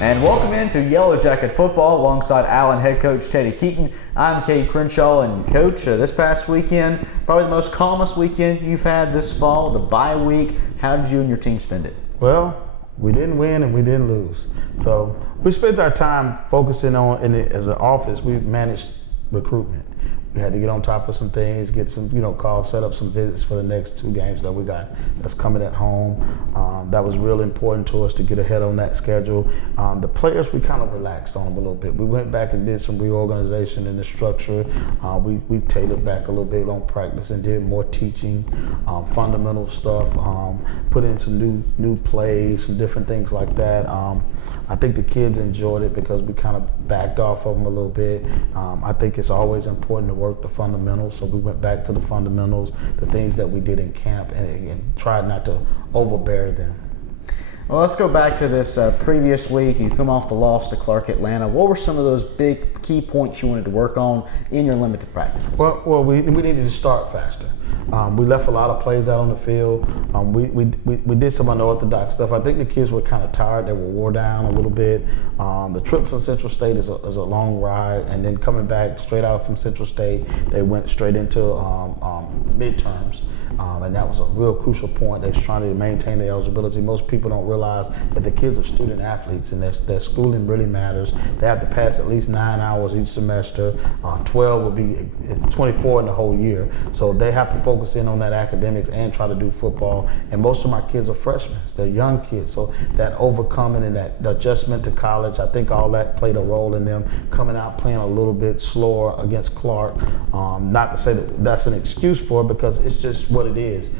And welcome into Yellow Jacket Football alongside Allen head coach Teddy Keaton. I'm Cade Crenshaw, and Coach, this past weekend, probably the most calmest weekend you've had this fall, the bye week. How did you and your team spend it? Well, we didn't win and we didn't lose. So we spent our time focusing on, as an office, we managed recruitment. We had to get on top of some things, get some, calls, set up some visits for the next 2 games that we got that's coming at home. That was really important to us to get ahead on that schedule. The players, we kind of relaxed on them a little bit. We went back and did some reorganization in the structure. We tailored back a little bit on practice and did more teaching, fundamental stuff, put in some new plays, some different things like that. I think the kids enjoyed it because we kind of backed off of them a little bit. I think it's always important to work the fundamentals, so we went back to the fundamentals, the things that we did in camp, and tried not to overbear them. Well, let's go back to this previous week. You come off the loss to Clark Atlanta. What were some of those big key points you wanted to work on in your limited practice? Well, we needed to start faster. We left a lot of plays out on the field. We did some unorthodox stuff. I think the kids were kind of tired. They were wore down a little bit. The trip from Central State is a long ride, and then coming back straight out from Central State, they went straight into midterms. And that was a real crucial point. They're trying to maintain their eligibility. Most people don't realize that the kids are student athletes and their schooling really matters. They have to pass at least 9 hours each semester. 12 will be 24 in the whole year. So they have to focus in on that academics and try to do football. And most of my kids are freshmen. They're young kids. So that overcoming and that adjustment to college, I think all that played a role in them coming out playing a little bit slower against Clark. Not to say that that's an excuse for it, because it's just what it is.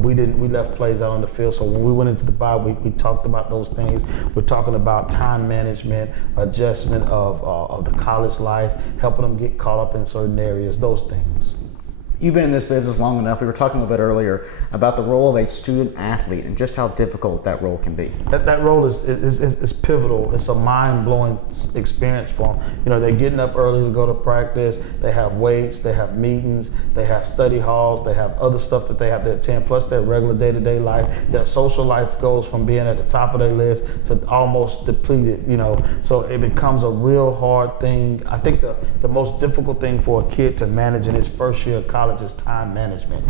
We left plays out on the field, so when we went into the bye week, we talked about those things. We're talking about time management, adjustment of the college life, helping them get caught up in certain areas, those things. You've been in this business long enough. We were talking a little bit earlier about the role of a student athlete and just how difficult that role can be. That role is pivotal. It's a mind-blowing experience for them. They're getting up early to go to practice. They have weights, they have meetings, they have study halls, they have other stuff that they have to attend, plus their regular day-to-day life. Their social life goes from being at the top of their list to almost depleted, So it becomes a real hard thing. I think the most difficult thing for a kid to manage in his first year of college is time management.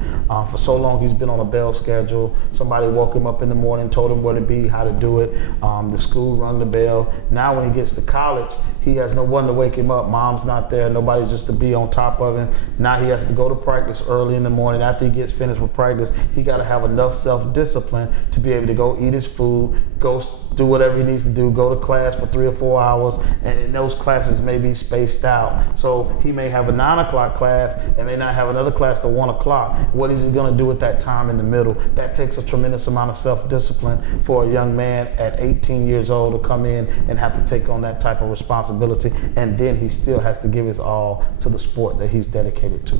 For so long he's been on a bell schedule. Somebody woke him up in the morning, told him where to be, how to do it. The school rung the bell. Now when he gets to college, he has no one to wake him up. Mom's not there. Nobody's just to be on top of him. Now he has to go to practice early in the morning. After he gets finished with practice, he got to have enough self-discipline to be able to go eat his food, go do whatever he needs to do, go to class for 3 or 4 hours, and those classes may be spaced out. So he may have a 9 o'clock class and may not have another class till 1 o'clock. What is he going to do at that time in the middle? That takes a tremendous amount of self-discipline for a young man at 18 years old to come in and have to take on that type of responsibility, and then he still has to give his all to the sport that he's dedicated to.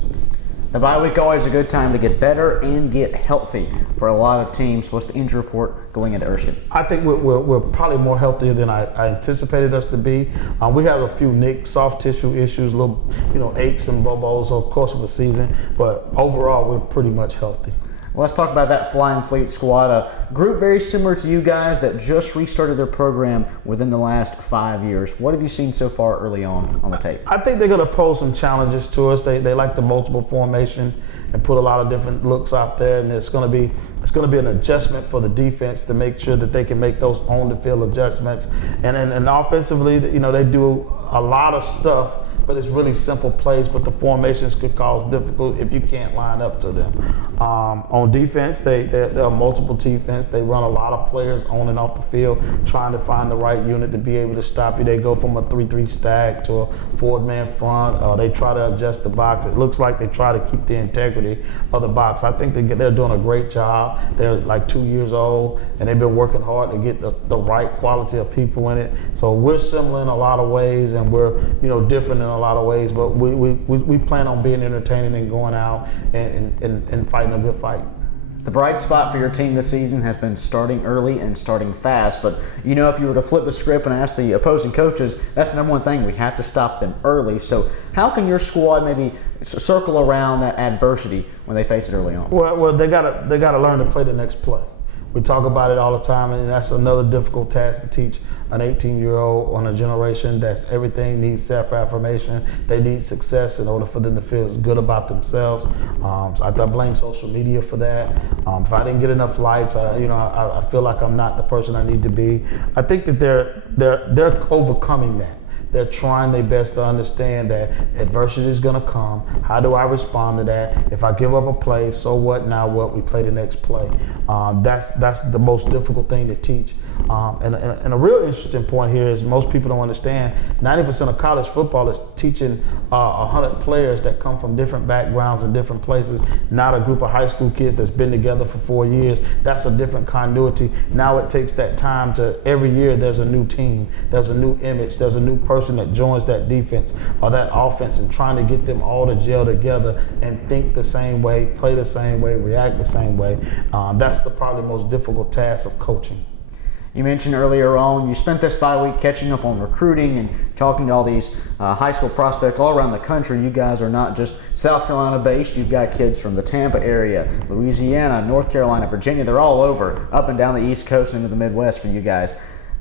The bye week always a good time to get better and get healthy for a lot of teams. What's the injury report going into Erskine? I think we're probably more healthier than I anticipated us to be. We have a few soft tissue issues, little aches and bobos over the course of the season, but overall we're pretty much healthy. Well, let's talk about that Flying Fleet squad, a group very similar to you guys that just restarted their program within the last 5 years. What have you seen so far early on the tape? I think they're going to pose some challenges to us. They like the multiple formation and put a lot of different looks out there, and it's going to be an adjustment for the defense to make sure that they can make those on the field adjustments. And offensively, they do a lot of stuff, but it's really simple plays, but the formations could cause difficulty if you can't line up to them. On defense, they're a multiple defense. They run a lot of players on and off the field, trying to find the right unit to be able to stop you. They go from a 3-3 stack to a forward-man front. They try to adjust the box. It looks like they try to keep the integrity of the box. I think they're doing a great job. They're like 2 years old, and they've been working hard to get the right quality of people in it. So we're similar in a lot of ways, and we're different in a lot of ways, but we plan on being entertaining and going out and fighting a good fight. The bright spot for your team this season has been starting early and starting fast, but if you were to flip the script and ask the opposing coaches, that's the number one thing. We have to stop them early. So how can your squad maybe circle around that adversity when they face it early on? Well, they gotta learn to play the next play. We talk about it all the time, and that's another difficult task to teach an 18-year-old on a generation that's everything needs self-affirmation. They need success in order for them to feel good about themselves. So I blame social media for that. If I didn't get enough likes, I feel like I'm not the person I need to be. I think that they're overcoming that. They're trying their best to understand that adversity is going to come. How do I respond to that? If I give up a play, so what? Now what? We play the next play. That's the most difficult thing to teach. And a real interesting point here is most people don't understand 90% of college football is teaching 100 players that come from different backgrounds and different places, not a group of high school kids that's been together for 4 years. That's a different continuity. Now it takes that time to every year there's a new team, there's a new image, there's a new person that joins that defense or that offense, and trying to get them all to gel together and think the same way, play the same way, react the same way. That's probably the most difficult task of coaching. You mentioned earlier on you spent this bye week catching up on recruiting and talking to all these high school prospects all around the country. You guys are not just South Carolina based. You've got kids from the Tampa area, Louisiana, North Carolina, Virginia. They're all over, up and down the East Coast into the Midwest for you guys.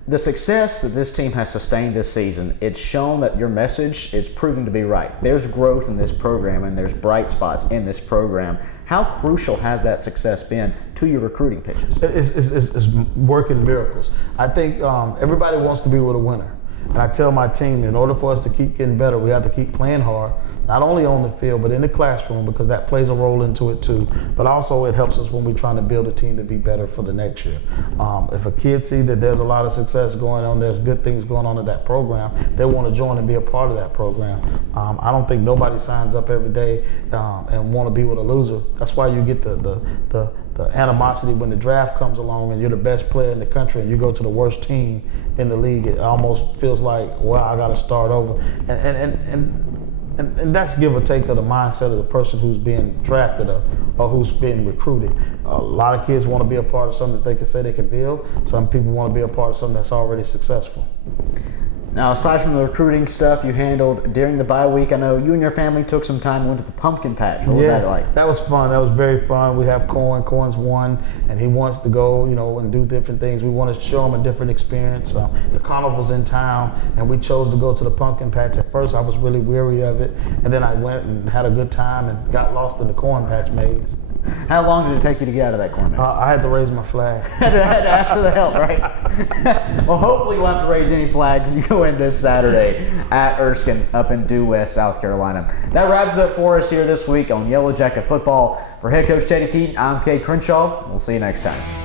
The success that this team has sustained this season, it's shown that your message is proving to be right. There's growth in this program and there's bright spots in this program. How crucial has that success been to your recruiting pitches? It's working miracles. I think everybody wants to be with a winner. And I tell my team, in order for us to keep getting better, we have to keep playing hard, not only on the field, but in the classroom, because that plays a role into it too. But also it helps us when we're trying to build a team to be better for the next year. If a kid see that there's a lot of success going on, there's good things going on in that program, they want to join and be a part of that program. I don't think nobody signs up every day and want to be with a loser. That's why you get the animosity when the draft comes along and you're the best player in the country and you go to the worst team in the league. It almost feels like, well, I got to start over. And that's give or take of the mindset of the person who's being drafted or who's being recruited. A lot of kids want to be a part of something that they can say they can build. Some people want to be a part of something that's already successful. Now, aside from the recruiting stuff you handled during the bye week, I know you and your family took some time and went to the pumpkin patch. What was that like? That was fun. That was very fun. We have Cohen. Cohen's one, and he wants to go, and do different things. We want to show him a different experience. The carnival's in town, and we chose to go to the pumpkin patch. At first, I was really weary of it, and then I went and had a good time and got lost in the corn patch maze. How long did it take you to get out of that corn maze? I had to raise my flag. I had to ask for the help, right? Well, hopefully you won't have to raise any flags when you go in this Saturday at Erskine up in Due West, South Carolina. That wraps it up for us here this week on Yellow Jacket Football. For head coach Teddy Keaton, I'm Kay Crenshaw. We'll see you next time.